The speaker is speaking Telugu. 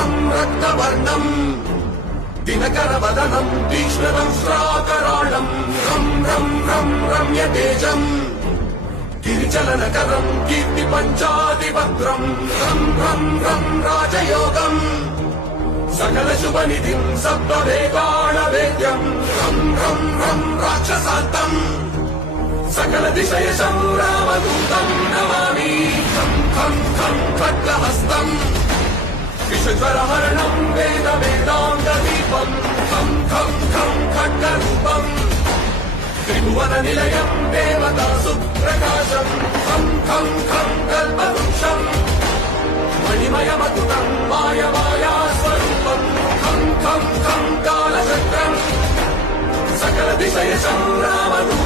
ఘోరం రక్తవర్ణం దినకరవదనం తీక్ష్ణదంశ్రాకరాళం రం రం రం రమ్యతేజం గిరిచలనకరం కీర్తి పంచాదిభద్రం రం రం రం రాజయోగం సకల శుభనిధిం సప్తవేదాళవేద్యం రం రం రం రాక్షసాంతం సకల దిశయశం రామదూతం నమామి ఖం ఖం ఖం ఖడ్గహస్తం విషజ్వరహరణం వేద వేదాంగదీపం ఖం ఖం ఖం ఖడ్గరూపం త్రిభువన నిలయం దేవతా సుప్రకాశం ఖం ఖం ఖం కల్పవృక్షం మణిమయమతుతం మాయమాయా స్వరూపం ఖం ఖం ఖం కాలచక్రం సకల దిశయశం రామదూతం